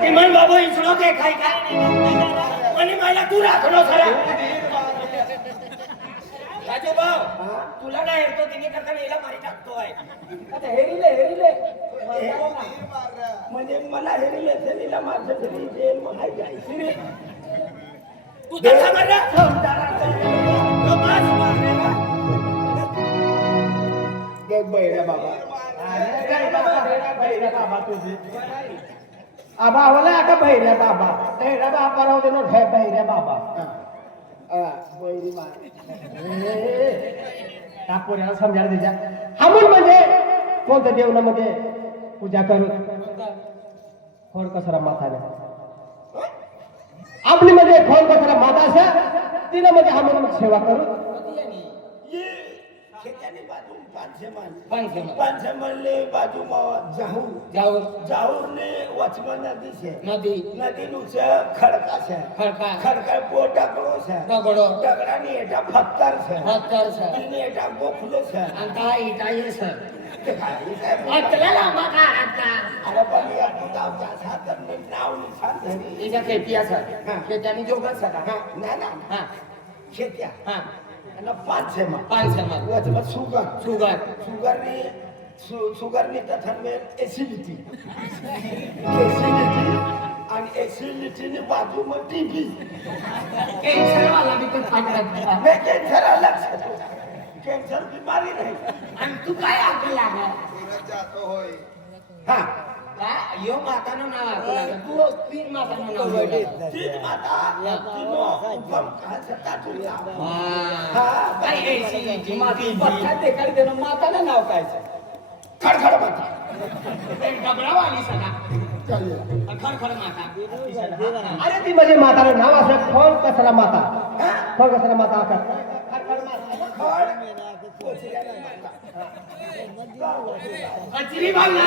ते म्हण बाबू इसरो के खाई काय म्हणे मला तू राखलो खरा राजू भाऊ तुला नाही येतो तिने करताना याला मारी टाकतो आहे. आता हेरिले हेरिले. म्हणजे मला हेरिले जेल. तू तसा मारला तो मास मारलेला. बघ बैऱ्या बाबा. बाबा तुझी. आबा आवला का बैऱ्या बाबा. बैऱ्या बाबा राहू दे ना घे बैऱ्या बाबा. बैरी टाकोऱ्याला समजायला त्याच्या हमून म्हणजे कोणत्या देवनामध्ये पूजा करून खोड कसरा माताने आपली म्हणजे खोड कसरा माता असा तिनं म्हणजे हमून सेवा करू એની બાજુ પાંચેમાલ પાંચેમાલની બાજુમાં જાહુર. જાહુર. જાહુર ને વચમાં નદી છે. નદી. નદી નું છે ખડકા છે. ખડકા. ખડકા ટકડો છે. ટકડો ટકડા ની એટા ફત્તર છે. ફત્તર છે. એની એટા ગોખલો છે. અંતા એટા એ છે. અરે પણ યાર તું તાવ જા સાતર ને નાવની સાતર એ જે છે. હા. ના ના. હા. ખેતિયા. હા. हा અને પાંચસે માં. पाचशे मग વચમાં સુગર. शुगर સુગરની સુ- સુગરની તથા મેં એસિડિટી એસિડિટી અને એસિડિટીની બાજુમાં ટીબી कॅन्सर वाला बी पण पाठवत મેં કેન્સર અલગ છે કેન્સર બીમારી નહીં आणि तू काय आपली लाग હા काय यो माता नो नाम है तू तीन माता नो नाम है तीन माता तीनों उपम का सत्ता तू हां भाई ऐसी जी माती पत्थर दे कर देना माता ना नाम का है खड़खड़ माता डबरावाली सना खड़खड़ माता अरे ती मजे माता नो नाम है कौन कसरा माता कौन कसरा माता का खड़खड़ माता खड़ अचरी भागना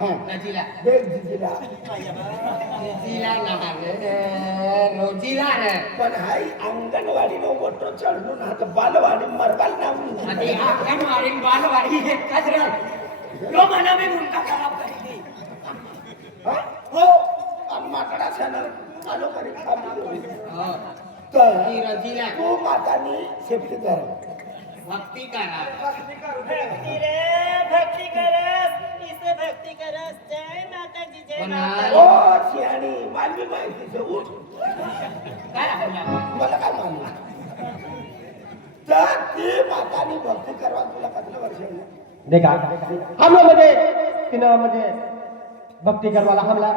नदीला जिजीला जिजीला लहान रोजीला रे. पण हाय अंगणवाडी ना हो. हो. तर बालवाडी मरवाल ना बालवाडी हे कचरा लो खराब करी हो? माकडा सणर चालू करी तर रजीला तू मातानी सेफ्टी कर. भक्ती करा. भक्ती करू भक्ती रे भक्ती करस. विसे भक्ती करस जय माताजी जय माता ओ सियाणी मानवी माहितीचं उठ काय मला काय भक्ती म्हणजे करवा हमला.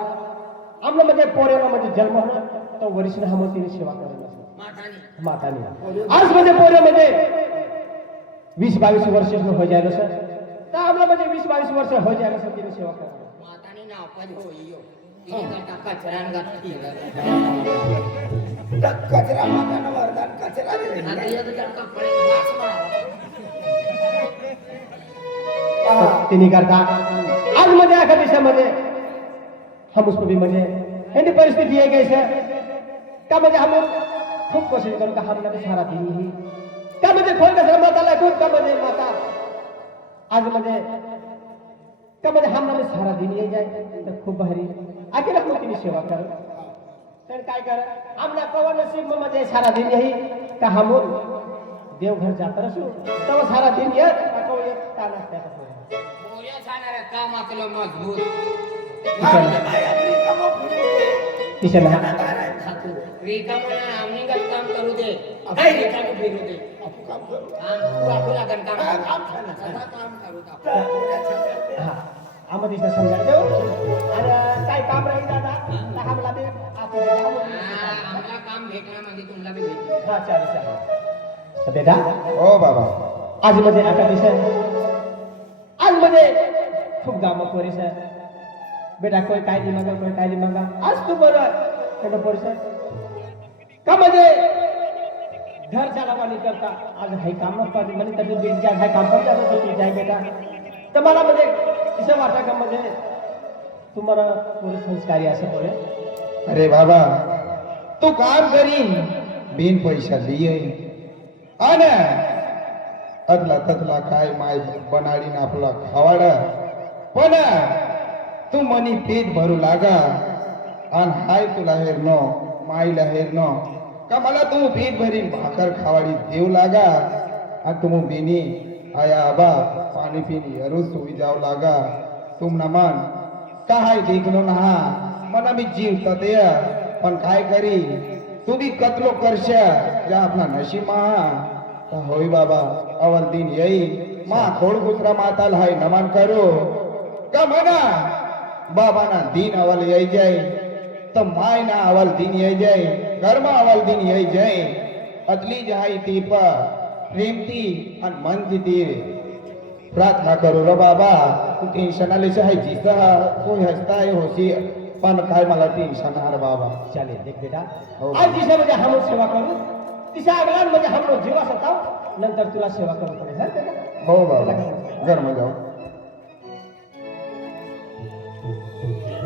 हमलो म्हणजे पोरेला जन्म होणार तर वरिष्ठ हम तिने सेवा करायला मातानी. आज म्हणजे पोरे वीस बावीस वर्ष हो जायला सर हो सर तिने सेवा करायला मातानी नाव पण होई यो तिने करता कचरान घातली तर कचरा मारा तर तिने करता। आज म्हणजे एका दिवसामध्ये हम उसको भी म्हणजे यांनी परिस्थिती आहे कैसे का म्हणजे हम? खूप कोशिश करू का हमला भी सारा दिन ही। का म्हणजे खोल कसं माताला खूप का म्हणजे माता? आज म्हणजे हमला भी सारा दिन ये जाए तर खूप भारी. आखिर हम तिने सेवा कर. तर काय कर? आमना कवा नसीब म्हणजे सारा दिन यही का हम देवघर जात रसू तेव्हा सारा दिन ये का कवा ये ताना त्याचा बोऱ्या जाणाऱ्या काम मजबूत. रिकामं हा आम्ही काम करू दे. रिकामी फिरू दे. काम करू. आपण. तर पुढे छान हा आम्हाला दिसत समजा देऊ आणि काय काम राहील दादा? तर आम्हाला. हा, आम्हाला काम भेटणार म्हणजे तुम्हाला बी भेटेल. हा चालेल चालेल. बेटा हो बाबा. आज म्हणजे आता दिसत. आज म्हणजे खूप गामं पोरीस. आहे बेटा कोई काय नाही मागा कोई काय नाही मागा. आज तू बरं. बेटा पोरीस. का म्हणजे घर चालवा नाही करता आज हाय काम पाहिजे म्हणजे तब्येत बिन जाय हाय काम पण जात होती जाय बेटा. तर मला म्हणजे तिच्या वाटाकामध्ये तुम्हाला पुरे संस्कारी असं पडे अरे बाबा तू काम करीन बिन पैसा लिये आन अदला तदला काय माय बनाडीन आपला खावाड पण तू मनी पेट भरू लागा आणि हाय तुला हेरनो माईला हेरनो का मला तू पेट भरीन भाकर खावाडी देऊ लागा आणि तुम बिनी आया आबा पाणी पिणी रोज सोयी जाऊ लागा तुम ना मान काय देखलो ना हा मना मी जीव तदय पण काय करी तू बी कतलो करश ज्या आपला नशीब हा तर होय बाबा अवल दिन येई मा खोड कुत्रा माताल हाय नमन करो का म्हणा बाबा ना दिन अवल येई जाय तर माय ना अवल दिन येई जाय कर्म अवल दिन येई जाय अदली जहाई ती प प्रेमती आणि मन ती प्रार्थना करू रो बाबा तू टेन्शन आले आहे जिसा कोई हसताय होशी. पण काय मला टेन्शन आर बाबा. चालेल देख बेटा. हो. आज दिशामध्ये हम लोग सेवा करू तिच्या अगलांमध्ये हम लोग जीवा सताव नंतर तुला सेवा करू पडेल हं बेटा? हो बाबा. घर में जाओ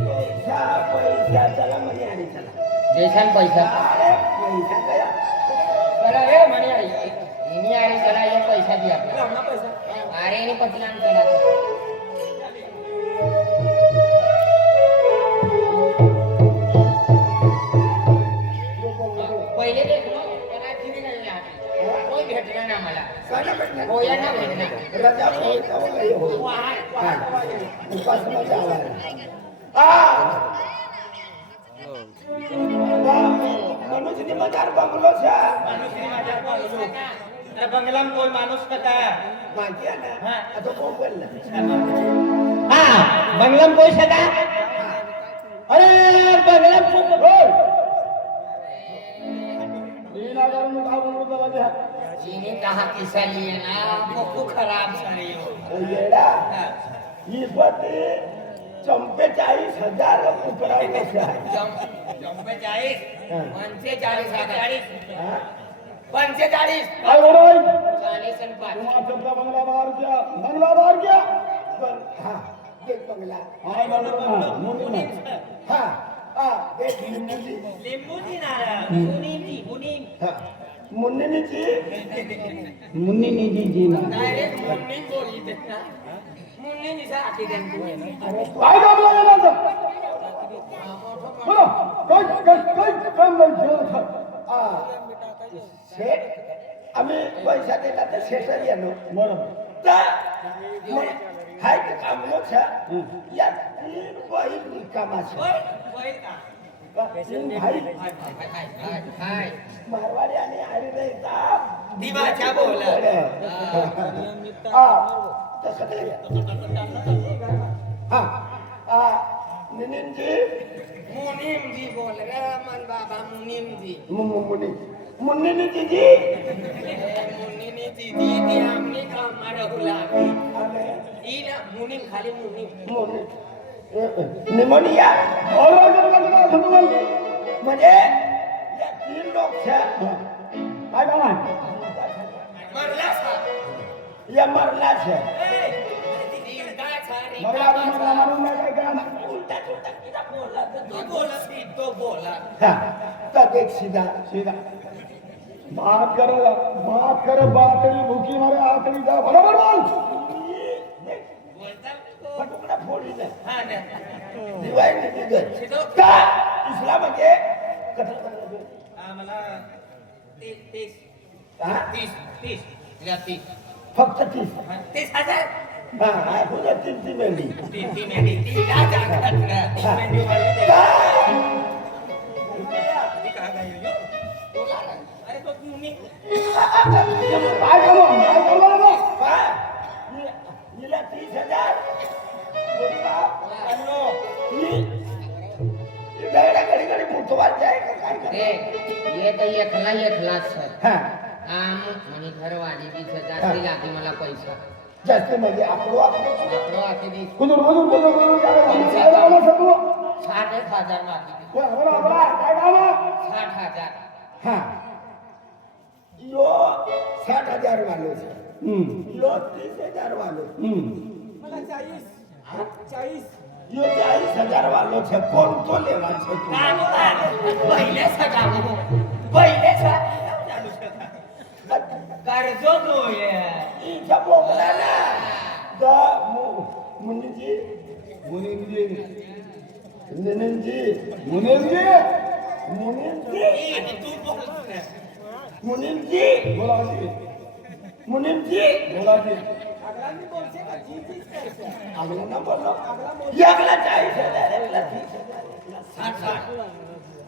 पैसा पैसा चला म्हणे आणि चला. जैसन पैसा. अरे पैसा गया चला रे म्हणे आई इनी आली चला ये पैसा दिया लावना पैसा अरे इनी पतला चला पहिले देखलो त्याला किती नाही आली कोई भेटला ना मला सांगा भेटणार. होया ना भेटणार? रजा होता वगैरे हो. वाह, वाह. उपासनाचा मजार बंगलो बंगलाम कोई माणूस कथा माहिती आहे ना? आता कोण बोलला? हा बंगलाम कोई सदा अरे बंगलाम खूप बोल जिने कहा किसा लिए ना वो खूप खराब झाली हो येडा ही. पती चंपेचाळीस हजार उपरावलं आहे. पंचेचाळीस पंचेचाळीस. चाळीस हा? पंचेचाळीस. काय बोल चाळीस आणि पाच. बंगला बाहेर घ्या बंगला बाहेर घ्या बंग- हा. एक बंगला. हाय बंगला हा. हा एक लिंबूची लिंबूची नारळ मुनीची मुनी. हा. मुन्नीची मुन्नी निधी जी ना. डायरेक्ट मुन्नी बोलली ते ना. मुन्नी निसा आखी त्यांची काय बंगला गेला बोलो. काय काय काय काय म्हणतो हा शेठ आम्ही पैसा दिला तर शेठच येलो बरोबर तर मग हाय ते कामलो छा या तीन बैल कामाचे तीन भाई हाय मारवाडी आणि आडी नाही दिवाच्या बोल हा तसं नाही हा हा निनिनजी मुनीम जी बोल रे मन बाबा मुनीम जी मुन्नी मुन्नी जी मुन्नी जी दी ती आमनी का मार हुला ई ना मुनीम खाली मुनीम निमोनिया म्हणजे या तीन लोक छा काय काम आहे मरला सा या मरला छे दिवदा छारी बंगला बंगला मारून नाही काय काम उलटा उलटा किती बोलला तो बोला सी हा बात करो बात करो बात करी भूखी मारे आखरी जा बरोबर बोल बोलता फोडी हा ना दिवाळी का कथल करायला आम्हाला तीस तीस हा? तीस तीस फक्त तीस तीस हजार हा तुझ्या तीन ती मेंढी काय? ना. करू काय करू नको काय? हिला तीस हजार घडी घडी मुठवायची आहे का काय करायचं? ए, ये तो एकला एकलाच सर हा आम आणि घरवाली वीस हजार लागते मला पैसा जास्त म्हणजे साठ हजार यो साठ हजार. वालो. छे. यो तीस हजार वालो. छे. हम्म. चाळीस. चाळीस. यो चाळीस हजार वालो छे. कोण तो लेवा छे तू? पहिले सगळा पहिले सगळा गाडजो गोय इथं बोबला ना. दा मुनीजी. मुनीजी. निनंजी मुनीजी. मुनीजी. मुनीजी. बोलाजी मुनीजी. बोलाजी अगला मी बोललो. अगला चाळीस हजार एकला तीस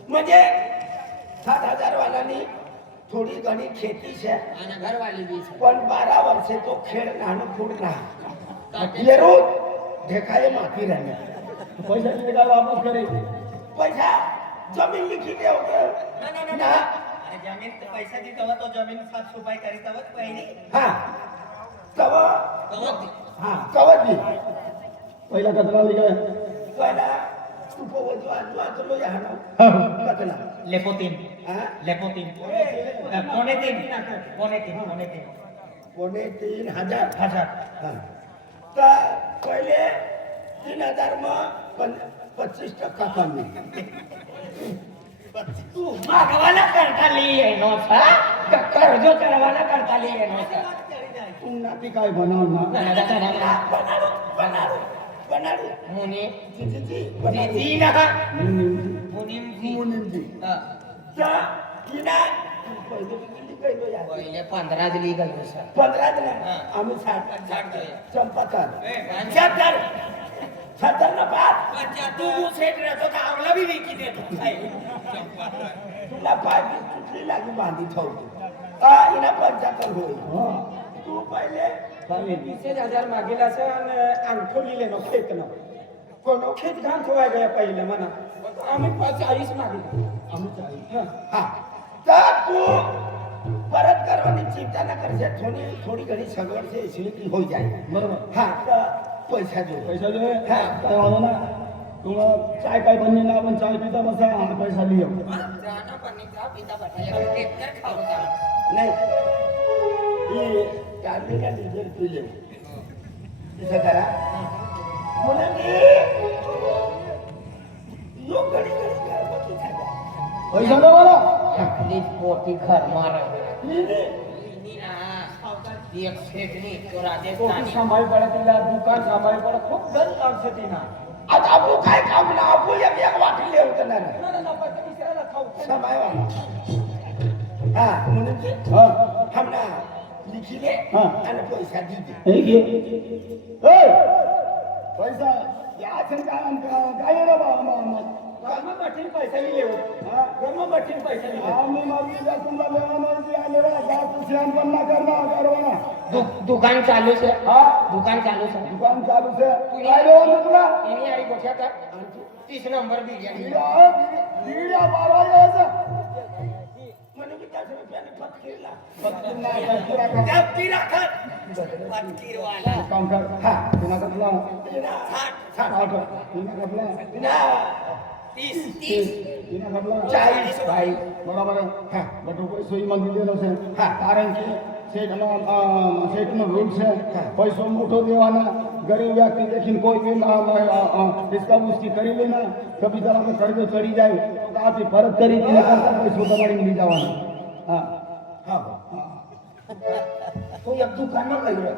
म्हणजे सात हजार. वालानी थोड़ी घणी खेती से पण बारा वर्षे तो खेळ नाणं फूड राहा येरून ढेकाये माती राहणे पैसा मिळा वापस करे. पैसा जमीन लिखी दे ना जमीन पैसा दी तवा तो जमीन साफ सफाई करी तवा पहिली. हा. तवा. तवा हा तवा दी. पहिला कचरा लिखा पहिला तू पोवतो आज ना লেখো তিন পনে তিন পনে তিন পনে তিন পনে তিন হাজার হাজার তা पहिले तीन हजार मग पच्चीस टक्का कमी तू मागवाला करता लिये नो सा कर्ज करवाला करता लिये नो सा पुन्हा ती काय बनव मग बनाडू बनाडू बनाडू मुनी जी जी जी जी ना मुनीम जी मुनीम जी पहिले पंधरा दिली गेलो सर पंधरा दिला आम्ही साठ साठ चंपाचार पंच्याहत्तर सत्तर. ना पाच. तू सेट राहतो तर आम्हाला बी विकी देतो. तुला पाय तुटली लागली बांधी ठेवतो हिला पंच्याहत्तर होईल. तू पहिले वीसेच हजार मागेल असं अंगठवलेले नो खेत ना कोण? खेत घाण ठेवायला पहिले म्हणा. आम्ही चाळीस मागितलं. हा. तर तू પરત કરવાની ચિંતા ના કરશે થોડી થોડી ઘણી સગવડ છે સિલિકી હોઈ જાય બરોબર હા પૈસા જો પૈસા જો હા વાંધો ના तुम्हाला चाय काय बनले ना आपण चाय पिता बसा. आणि पैसा लिहि नाही. कारण का निर्जर पिले. तसं करा. म्हणून लोक घडी घडी पैसा दे मला आपली पोटी घर मारा सांभाळी पडत तिला दुकान सांभाळी पडत खूप गण लागते तिना आता आपू काय काम ना आपू एक एक वाटले होतं ना हा म्हणून हमना लिखिले आणि पैसा दिले पैसा याचं काय कर्म कठीण पैसा नाही कर्म कठीण पैसा आम्ही मागील तुमला लेवानाची आलेला जात दुकान चालू से हा? दुकान चालू से दुकान चालू से तुला? इनी आई गोठ्या का तीस नंबर भी बीडा बीडा बारा यायचं म्हणून मी त्याच रुपयाने फटकीरला ત્રીસ એના બદલા ચાલીસ ભાઈ. બરાબર હા બધું કોઈ સુઈમાં દીધેલો છે? હા. કારણ કે શેઠનો શેઠનો રૂલ છે પૈસો મોટો દેવાના ગરીબ વ્યક્તિ દેખીને કોઈ બિલ હિસ્કા મુસ્કી કરી લેના કભી તમારો કરજો ચડી જાય. તો આપી પરત કરી દીને કરતા પૈસો તમારી મળી જવાનો. હા. કોઈ દુકાન ન કર્યું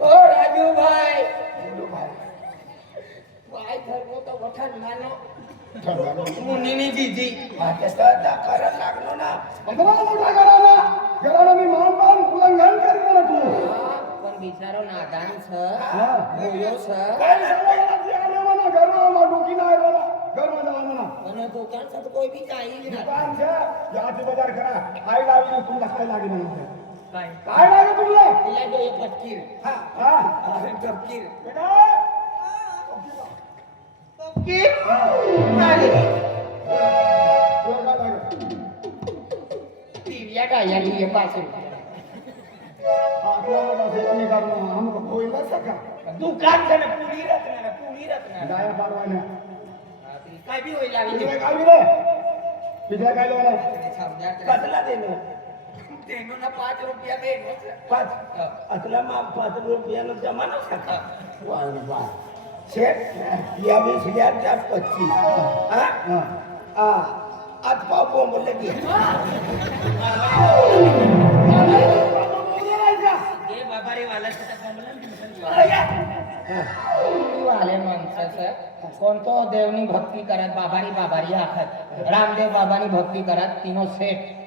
ओ राजूभाई ભાઈ ધર્મો તો વઠાણ માનો મુનિની દીધી પાકિસ્તાન દાકારા લાગનો ના ભગવાન મોટા કરાના કરાના મે માન પાન ઉલ્લંઘન કરી દેલા તું પણ બિચારો નાદાન છ મોયો છ કાલ સવારના ધ્યાનમાં ઘરમાં ડોકી ના આવ્યા ઘરમાં જવાના અને તો કાલ કોઈ બી કાઈ ના કામ છે યાદ બજાર ખરા આઈ લાવી તું લખાઈ લાગી મને काय काय काय लागे तुमला तिला जो ये फटकीर. हा. हा फटकीर. बेटा. हा. नाही तुला काय लागे टिविया गाया लिए पास आपल्या मनात एक करणं हमको कोई ना सका दुकान ना पुरी रत्ना पुरी रत्ना डाया पारवाने काय भी होईल पिझ्झा काय रे पिझ्झा काय लावला समजा कसला देणं? तेनो ना पाच रुपया दे पाच असला माग पाच रुपयानं जमा ना सका वा रे वा शेठ या वीस हजारच्या पच्चीस. हा? हा. हा. घे हे. बाबा रे वाला कोणतो देवनी भक्ती करत बाबारी बाबारी आखत. रामदेव बाबानी भक्ती करत तीनो सेठ.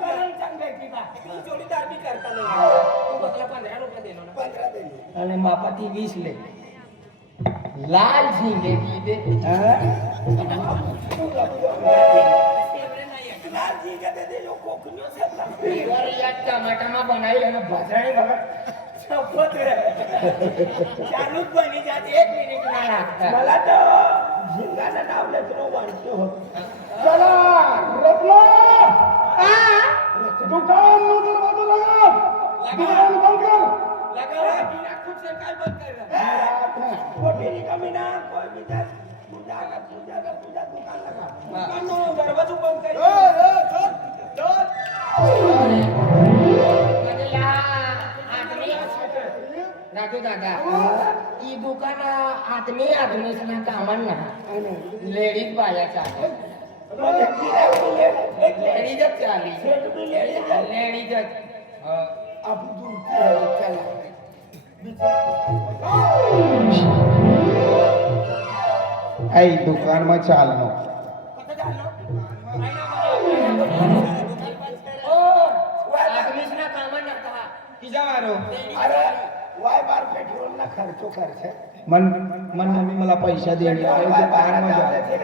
करण चांग भेटली का तू जोडीदार बी करता नाही तू बसला पंधरा रुपये देलो ना? पंधरा दिली आणि वीस ले. लाल झिंगे दी. दे लालजी का दे दे जो कोकणी सपला वर या टमाटामा बनाई आणि भजराणी बघा. शपथ रे चालूच बनी जात. एक मिनिट. नाही लागता मला तर झिंगानं नावलं तर वाढते राजू दादा ई दुकान आदमी आदमी सना कामन ना लेडीज बायाचा लेडीज, लेडीज, लेडीजच चाली लेडीज लेडीजच दूर चला आई दुकान में चालनो अरे वाय बार पेट्रोल ना खर्चो खर्च. मन मन मम्मी मला पैसा दे वाय बार दुकान में जाते